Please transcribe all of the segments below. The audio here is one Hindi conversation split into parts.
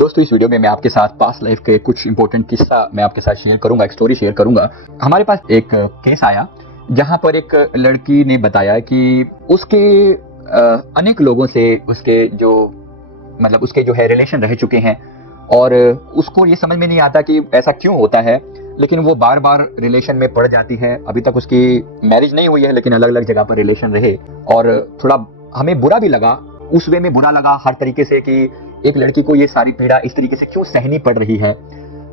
दोस्तों इस वीडियो में मैं आपके साथ पास्ट लाइफ के कुछ इंपॉर्टेंट किस्सा मैं आपके साथ शेयर करूंगा, एक स्टोरी शेयर करूंगा। हमारे पास एक केस आया जहां पर एक लड़की ने बताया कि उसके अनेक लोगों से उसके जो है रिलेशन रह चुके हैं और उसको ये समझ में नहीं आता कि ऐसा क्यों होता है, लेकिन वो बार बार रिलेशन में पड़ जाती है। अभी तक उसकी मैरिज नहीं हुई है लेकिन अलग अलग जगह पर रिलेशन रहे और थोड़ा हमें बुरा भी लगा, उस वे में बुरा लगा हर तरीके से कि एक लड़की को ये सारी पीड़ा इस तरीके से क्यों सहनी पड़ रही है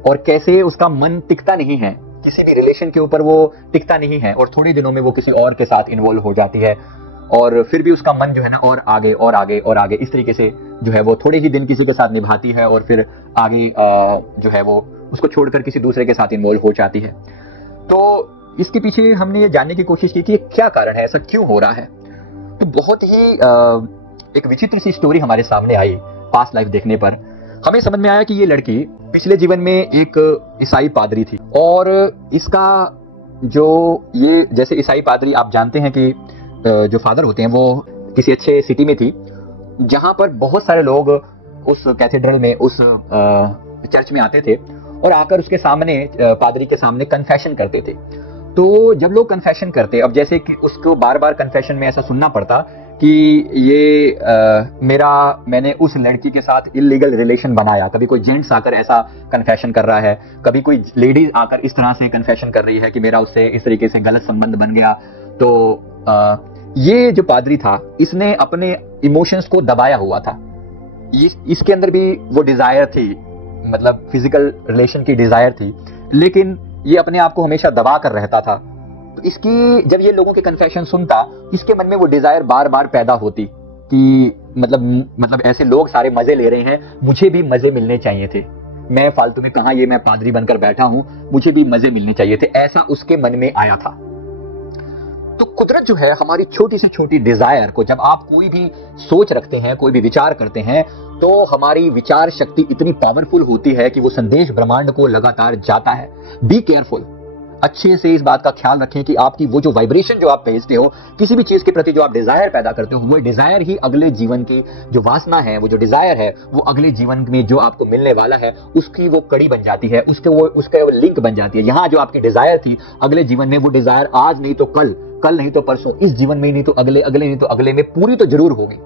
और कैसे उसका मन टिकता नहीं है, किसी भी रिलेशन के ऊपर वो टिकता नहीं है और थोड़े दिनों में वो किसी और के साथ इन्वॉल्व हो जाती है और फिर भी उसका मन जो है ना और आगे और आगे और आगे इस तरीके से जो है वो थोड़े ही दिन किसी के साथ निभाती है और फिर आगे जो है वो उसको छोड़कर किसी दूसरे के साथ इन्वॉल्व हो जाती है। तो इसके पीछे हमने ये जानने की कोशिश की कि ये क्या कारण है, ऐसा क्यों हो रहा है। तो बहुत ही एक विचित्र सी स्टोरी हमारे सामने आई। पास्ट लाइफ देखने पर हमें समझ में आया कि ये लड़की पिछले जीवन में एक ईसाई पादरी थी और इसका जो ये जैसे ईसाई पादरी आप जानते हैं कि जो फादर होते हैं वो किसी अच्छे सिटी में थी जहां पर बहुत सारे लोग उस कैथेड्रल में उस चर्च में आते थे और आकर उसके सामने पादरी के सामने कन्फेशन करते थे। तो जब लोग कन्फेशन करते, अब जैसे कि उसको बार बार कन्फेशन में ऐसा सुनना पड़ता कि ये मैंने उस लड़की के साथ इल्लीगल रिलेशन बनाया। कभी कोई जेंट्स आकर ऐसा कन्फेशन कर रहा है, कभी कोई लेडीज आकर इस तरह से कन्फेशन कर रही है कि मेरा उससे इस तरीके से गलत संबंध बन गया। तो ये जो पादरी था इसने अपने इमोशंस को दबाया हुआ था। इसके अंदर भी वो डिजायर थी, मतलब फिजिकल रिलेशन की डिजायर थी, लेकिन ये अपने आप को हमेशा दबा कर रहता था। तो इसकी जब ये लोगों के कन्फेशन सुनता, इसके मन में वो डिजायर बार बार पैदा होती कि मतलब ऐसे लोग सारे मजे ले रहे हैं, मुझे भी मजे मिलने चाहिए थे। मैं फालतू में कहां ये मैं पादरी बनकर बैठा हूं, मुझे भी मजे मिलने चाहिए थे, ऐसा उसके मन में आया था। तो कुदरत जो है हमारी छोटी से छोटी डिजायर को, जब आप कोई भी सोच रखते हैं, कोई भी विचार करते हैं, तो हमारी विचार शक्ति इतनी पावरफुल होती है कि वो संदेश ब्रह्मांड को लगातार जाता है। बी केयरफुल, अच्छे से इस बात का ख्याल रखें कि आपकी वो जो वाइब्रेशन जो आप भेजते हो किसी भी चीज के प्रति, जो आप डिजायर पैदा करते हो, वो डिजायर ही अगले जीवन की जो वासना है, वो जो डिजायर है, वो अगले जीवन में जो आपको मिलने वाला है उसकी वो कड़ी बन जाती है, उसका वो लिंक बन जाती है। यहाँ जो आपकी डिजायर थी अगले जीवन में, वो डिजायर आज नहीं तो कल, कल नहीं तो परसों, इस जीवन में नहीं तो अगले, अगले नहीं तो अगले में पूरी तो जरूर होगी।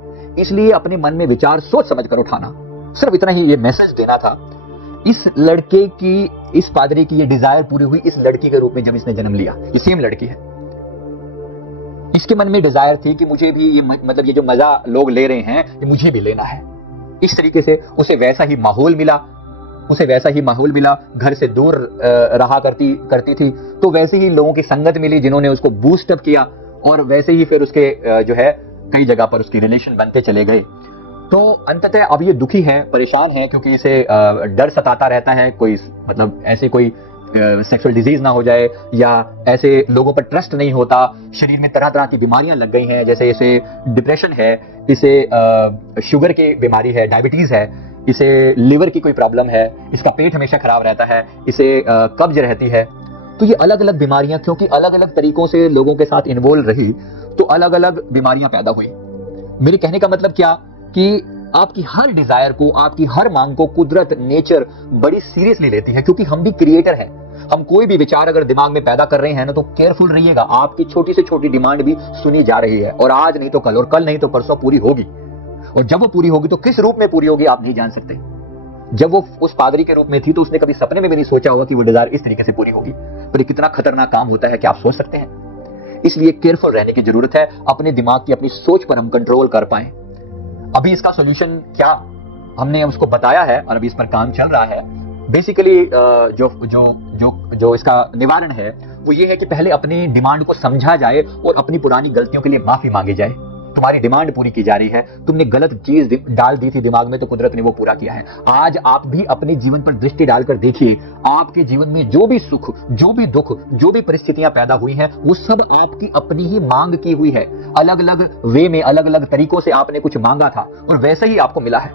इसलिए अपने मन में विचार सोच समझ कर उठाना। सिर्फ इतना ही ये मैसेज देना था। इस लड़के की, इस पादरी की ये डिजायर पूरी हुई इस लड़की के रूप में जब इसने जन्म लिया। ये सेम लड़की है, इसके मन में डिजायर थी कि मुझे भी ये मतलब ये जो मजा लोग ले रहे हैं ये मुझे भी लेना है। इस तरीके से उसे वैसा ही माहौल मिला, घर से दूर रहा करती थी, तो वैसे ही लोगों की संगत मिली जिन्होंने उसको बूस्ट अप किया और वैसे ही फिर उसके जो है कई जगह पर उसकी रिलेशन बनते चले गए। तो अंततः अब ये दुखी है, परेशान है, क्योंकि इसे डर सताता रहता है, कोई मतलब ऐसे कोई सेक्सुअल डिजीज ना हो जाए या ऐसे लोगों पर ट्रस्ट नहीं होता। शरीर में तरह तरह की बीमारियां लग गई हैं, जैसे इसे डिप्रेशन है, इसे शुगर की बीमारी है, डायबिटीज है, इसे लिवर की कोई प्रॉब्लम है, इसका पेट हमेशा खराब रहता है, इसे कब्ज रहती है। तो ये अलग अलग बीमारियां, क्योंकि अलग अलग तरीकों से लोगों के साथ इन्वॉल्व रही, तो अलग अलग बीमारियां पैदा हुई। मेरे कहने का मतलब क्या कि आपकी हर डिजायर को, आपकी हर मांग को कुदरत, नेचर बड़ी सीरियसली लेती है, क्योंकि हम भी क्रिएटर हैं। हम कोई भी विचार अगर दिमाग में पैदा कर रहे हैं ना, तो केयरफुल रहिएगा, आपकी छोटी से छोटी डिमांड भी सुनी जा रही है और आज नहीं तो कल और कल नहीं तो परसों पूरी होगी। और जब वो पूरी होगी तो किस रूप में पूरी होगी आप नहीं जान सकते। जब वो उस पादरी के रूप में थी तो उसने कभी सपने में भी नहीं सोचा होगा कि वो डिजायर इस तरीके से पूरी होगी। पर ये कितना खतरनाक काम होता है कि आप सोच सकते हैं। इसलिए केयरफुल रहने की जरूरत है, अपने दिमाग की, अपनी सोच पर हम कंट्रोल कर पाए। अभी इसका सॉल्यूशन क्या, हमने उसको बताया है और अभी इस पर काम चल रहा है। बेसिकली जो इसका निवारण है वो ये है कि पहले अपनी डिमांड को समझा जाए और अपनी पुरानी गलतियों के लिए माफी मांगी जाए। तुम्हारी डिमांड पूरी की जा रही है, तुमने गलत चीज डाल दी थी दिमाग में, तो कुदरत ने वो पूरा किया है। आज आप भी अपने जीवन पर दृष्टि डालकर देखिए, आपके जीवन में जो भी सुख, जो भी दुख, जो भी परिस्थितियां पैदा हुई हैं, वो सब आपकी अपनी ही मांग की हुई है। अलग अलग वे में, अलग अलग तरीकों से आपने कुछ मांगा था और वैसे ही आपको मिला है।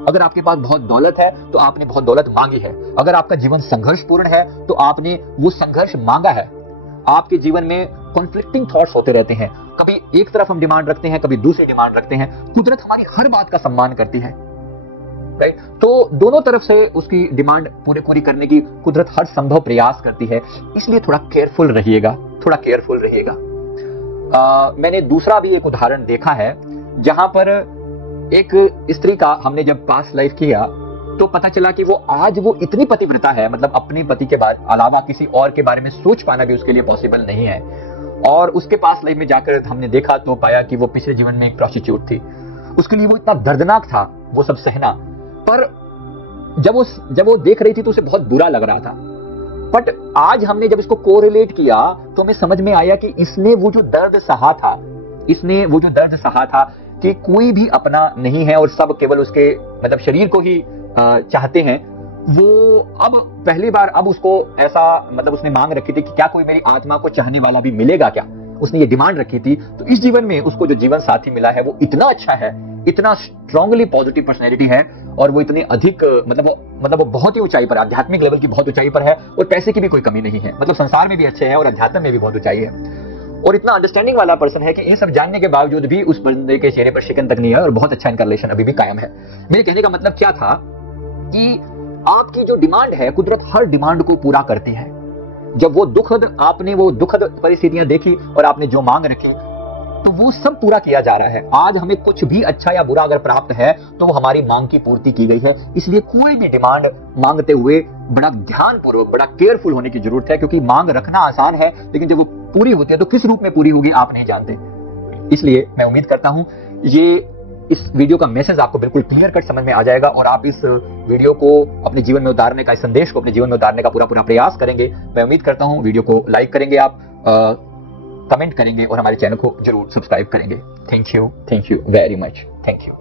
अगर आपके पास बहुत दौलत है तो आपने बहुत दौलत मांगी है। अगर आपका जीवन संघर्षपूर्ण है तो आपने वो संघर्ष मांगा है। आपके जीवन में कॉन्फ्लिक्टिंग थॉट्स होते रहते हैं, कभी एक तरफ हम डिमांड रखते हैं, कभी दूसरी डिमांड रखते हैं। कुदरत हमारी हर बात का सम्मान करती है। राइट। तो दोनों तरफ से उसकी डिमांड पूरी करने की कुदरत हर संभव प्रयास करती है, इसलिए थोड़ा केयरफुल रहिएगा, थोड़ा केयरफुल रहिएगा। मैंने दूसरा भी एक उदाहरण देखा है जहां पर एक स्त्री का हमने जब पास्ट लाइफ किया तो पता चला कि वो आज वो इतनी पतिव्रता है, मतलब अपने पति के बाद अलावा किसी और के बारे में सोच पाना भी उसके लिए पॉसिबल नहीं है। और उसके पास लाइफ में जाकर हमने देखा तो पाया कि वो पिछले जीवन में एक प्रोस्टिट्यूट थी। उसके लिए वो इतना दर्दनाक था वो सब सहना, पर जब वो देख रही थी तो उसे बहुत बुरा लग रहा था। बट आज हमने जब इसको कोरिलेट किया तो हमें समझ में आया कि इसने वो जो दर्द सहा था कि कोई भी अपना नहीं है और सब केवल उसके मतलब शरीर को ही चाहते हैं, वो अब पहली बार अब उसको ऐसा मतलब उसने मांग रखी थी कि क्या कोई मेरी आत्मा को चाहने वाला भी मिलेगा क्या, उसने ये डिमांड रखी थी। तो इस जीवन में उसको जो जीवन साथी मिला है वो इतना अच्छा है, इतना स्ट्रांगली पॉजिटिव पर्सनैलिटी है और वो इतने अधिक मतलब वो बहुत ही ऊंचाई पर, आध्यात्मिक लेवल की बहुत ऊंचाई पर है और पैसे की भी कोई कमी नहीं है, मतलब संसार में भी अच्छे है और अध्यात्म में भी बहुत ऊंचाई है और इतना अंडरस्टैंडिंग वाला पर्सन है कि ये सब जानने के बावजूद भी उस बंदे के चेहरे पर शिकन तक नहीं है और बहुत अच्छा इनका रिलेशन अभी भी कायम है। मेरे कहने का मतलब क्या था कि आपकी जो डिमांड है कुदरत हर डिमांड को पूरा करती है। जब आपने वो दुखद परिस्थितियां देखी और आपने जो मांग रखे तो वो सब पूरा किया जा रहा है। आज हमें कुछ भी अच्छा या बुरा अगर प्राप्त है तो वो हमारी मांग की पूर्ति की गई है। इसलिए कोई भी डिमांड मांगते हुए बड़ा ध्यानपूर्वक, बड़ा केयरफुल होने की जरूरत है, क्योंकि मांग रखना आसान है लेकिन जब वो पूरी होती है तो किस रूप में पूरी होगी आप नहीं जानते। इसलिए मैं उम्मीद करता हूं इस वीडियो का मैसेज आपको बिल्कुल क्लियर कट समझ में आ जाएगा और आप इस वीडियो को अपने जीवन में उतारने का, इस संदेश को अपने जीवन में उतारने का पूरा प्रयास करेंगे। मैं उम्मीद करता हूं वीडियो को लाइक करेंगे आप, कमेंट करेंगे और हमारे चैनल को जरूर सब्सक्राइब करेंगे। Thank you very much, thank you.